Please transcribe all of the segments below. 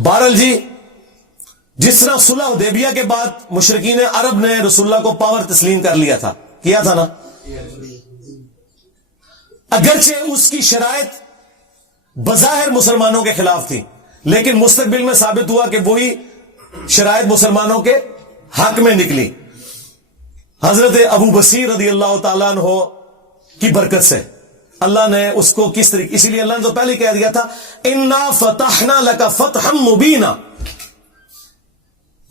بہرحال جی، جس طرح صلح حدیبیہ کے بعد مشرکین عرب نے رسول اللہ کو پاور تسلیم کر لیا تھا، کیا تھا نا، اگرچہ اس کی شرائط بظاہر مسلمانوں کے خلاف تھی، لیکن مستقبل میں ثابت ہوا کہ وہی شرائط مسلمانوں کے حق میں نکلی، حضرت ابو بصیر رضی اللہ تعالیٰ عنہ کی برکت سے اللہ نے اس کو کس طریقے، اسی لیے اللہ نے تو پہلے کہہ دیا تھا انا فتحنا لک فتحا مبینا،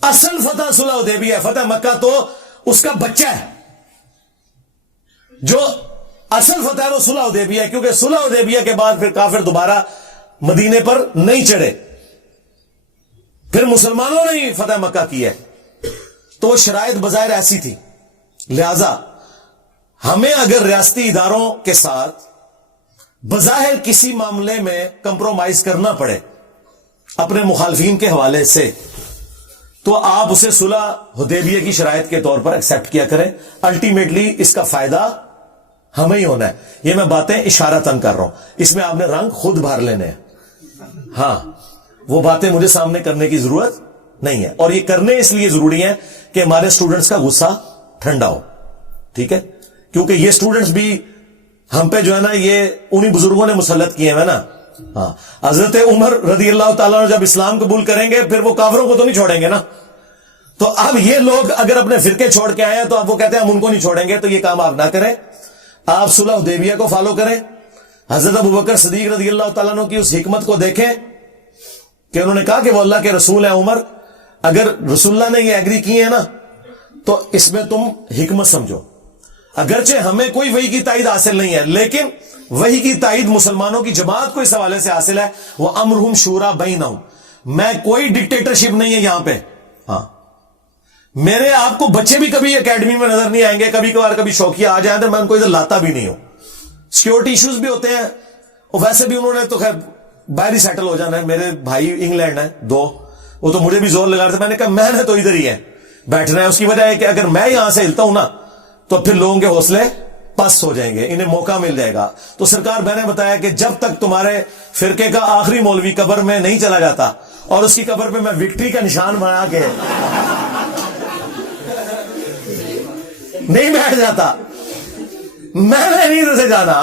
اصل فتح صلح حدیبیہ ہے، فتح مکہ تو اس کا بچہ ہے، جو اصل فتح ہے وہ صلح حدیبیہ ہے، کیونکہ صلح حدیبیہ کے بعد پھر کافر دوبارہ مدینے پر نہیں چڑھے، پھر مسلمانوں نے ہی فتح مکہ کی ہے، تو وہ شرائط بظاہر ایسی تھی، لہذا ہمیں اگر ریاستی اداروں کے ساتھ بظاہر کسی معاملے میں کمپرومائز کرنا پڑے اپنے مخالفین کے حوالے سے، تو آپ اسے صلح حدیبیہ کی شرائط کے طور پر ایکسپٹ کیا کریں، الٹیمیٹلی اس کا فائدہ ہمیں ہی ہونا ہے۔ یہ میں باتیں اشارتاً کر رہا ہوں، اس میں آپ نے رنگ خود بھر لینے ہیں، ہاں وہ باتیں مجھے سامنے کرنے کی ضرورت نہیں ہے، اور یہ کرنے اس لیے ضروری ہیں کہ ہمارے اسٹوڈنٹس کا غصہ ٹھنڈا ہو، ٹھیک ہے، کیونکہ یہ اسٹوڈنٹس بھی ہم پہ جو ہے نا یہ انہی بزرگوں نے مسلط کیے ہیں نا، ہاں حضرت عمر رضی اللہ تعالیٰ جب اسلام قبول کریں گے پھر وہ کافروں کو تو نہیں چھوڑیں گے نا، تو اب یہ لوگ اگر اپنے فرقے چھوڑ کے آئے ہیں تو اب وہ کہتے ہیں ہم ان کو نہیں چھوڑیں گے، تو یہ کام آپ نہ کریں، آپ صلح حدیبیہ کو فالو کریں، حضرت ابوبکر صدیق رضی اللہ تعالیٰ عنہ کی اس حکمت کو دیکھیں کہ انہوں نے کہا کہ وہ اللہ کے رسول ہیں، عمر اگر رسول اللہ نے یہ ایگری کیے ہیں نا تو اس میں تم حکمت سمجھو، اگرچہ ہمیں کوئی وحی کی تائید حاصل نہیں ہے، لیکن وحی کی تائید مسلمانوں کی جماعت کو اس حوالے سے حاصل ہے، وہ امرہم شورا بینہم، میں کوئی ڈکٹیٹرشپ نہیں ہے یہاں پہ، ہاں میرے آپ کو بچے بھی کبھی اکیڈمی میں نظر نہیں آئیں گے، کبھی کبھار کبھی شوقیہ آ جائیں تو میں ان کو ادھر لاتا بھی نہیں ہوں، سیکیورٹی ایشوز بھی ہوتے ہیں، اور ویسے بھی انہوں نے تو خیر باہر ہی سیٹل ہو جانا ہے، میرے بھائی انگلینڈ ہیں دو، وہ تو مجھے بھی زور لگا رہے تھے، میں نے کہا میں نے تو ادھر ہی ہے بیٹھنا ہے، اس کی وجہ ہے کہ اگر میں یہاں سے ہلتا ہوں نا تو پھر لوگوں کے حوصلے پست ہو جائیں گے، انہیں موقع مل جائے گا، تو سرکار میں نے بتایا کہ جب تک تمہارے فرقے کا آخری مولوی قبر میں نہیں چلا جاتا اور اس کی قبر پہ میں وکٹری کا نشان بنا کے نہیں بیٹھ جاتا، میں نے نہیں ادھر سے جانا،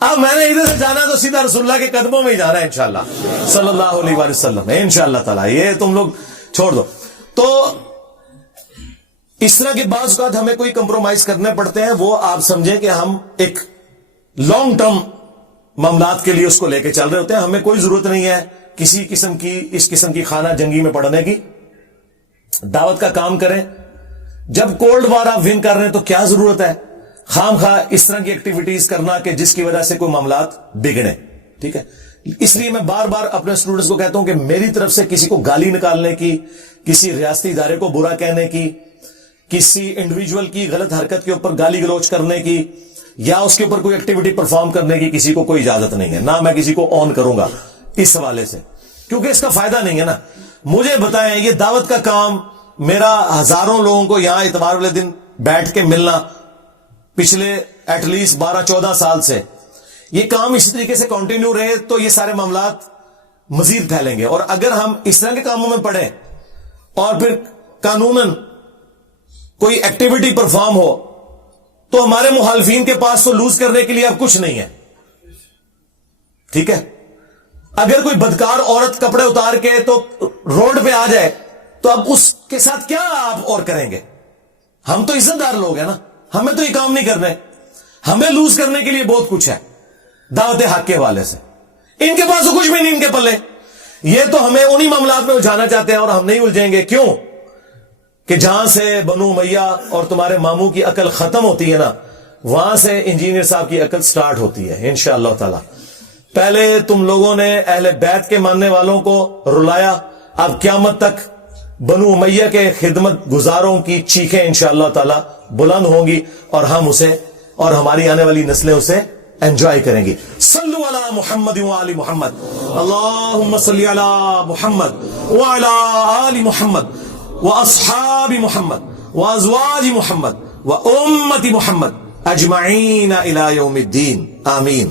اب میں نے ادھر سے جانا تو سیدھا رسول اللہ کے قدموں میں ہی جانا ہے انشاءاللہ صلی اللہ علیہ وآلہ وسلم، انشاءاللہ تعالی، یہ تم لوگ چھوڑ دو۔ تو اس طرح کے بعض اوقات ہمیں کوئی کمپرومائز کرنے پڑتے ہیں، وہ آپ سمجھیں کہ ہم ایک لانگ ٹرم معاملات کے لیے اس کو لے کے چل رہے ہوتے ہیں، ہمیں کوئی ضرورت نہیں ہے کسی قسم کی اس قسم کی خانہ جنگی میں پڑنے کی، دعوت کا کام کریں، جب کولڈ وار آپ ون کر رہے ہیں تو کیا ضرورت ہے خام خواہ اس طرح کی ایکٹیویٹیز کرنا کہ جس کی وجہ سے کوئی معاملات بگڑے، ٹھیک ہے، اس لیے میں بار بار اپنے اسٹوڈنٹس کو کہتا ہوں کہ میری طرف سے کسی کو گالی نکالنے کی، کسی ریاستی ادارے کو برا کہنے کی، کسی انڈیویجول کی غلط حرکت کے اوپر گالی گلوچ کرنے کی، یا اس کے اوپر کوئی ایکٹیویٹی پرفارم کرنے کی کسی کو کوئی اجازت نہیں ہے، نہ میں کسی کو آن کروں گا اس حوالے سے، کیونکہ اس کا فائدہ نہیں ہے نا۔ مجھے بتائیں یہ دعوت کا کام، میرا ہزاروں لوگوں کو یہاں اتوار والے دن بیٹھ کے ملنا پچھلے ایٹ لیسٹ 12-14 سال سے، یہ کام اسی طریقے سے کنٹینیو رہے تو یہ سارے معاملات مزید پھیلیں گے، اور اگر ہم اس طرح کے کاموں میں پڑیں اور پھر قانوناً کوئی ایکٹیویٹی پرفارم ہو تو ہمارے مخالفین کے پاس تو لوز کرنے کے لیے اب کچھ نہیں ہے، ٹھیک ہے، اگر کوئی بدکار عورت کپڑے اتار کے تو روڈ پہ آ جائے تو اب اس کے ساتھ کیا آپ اور کریں گے؟ ہم تو عزت دار لوگ ہیں نا، ہمیں تو یہ کام نہیں کرنے، ہمیں لوز کرنے کے لیے بہت کچھ ہے دعوت حق کے حوالے سے، ان کے پاس تو کچھ بھی نہیں، ان کے پلے، یہ تو ہمیں انہی معاملات میں الجھانا چاہتے ہیں اور ہم نہیں الجھیں گے، کیوں کہ جہاں سے بنو امیہ اور تمہارے ماموں کی عقل ختم ہوتی ہے نا، وہاں سے انجینئر صاحب کی عقل سٹارٹ ہوتی ہے انشاءاللہ تعالی۔ پہلے تم لوگوں نے اہل بیت کے ماننے والوں کو رلایا، اب قیامت تک بنو امیہ کے خدمت گزاروں کی چیخیں انشاءاللہ تعالی بلند ہوں گی، اور ہم اسے اور ہماری آنے والی نسلیں اسے انجوائے کریں گی۔ صلو علی محمد وآل محمد، اللہم صلی علی محمد وعلی آل محمد واصحاب محمد وازواج محمد وامت محمد اجمعین الی یوم الدین، آمین۔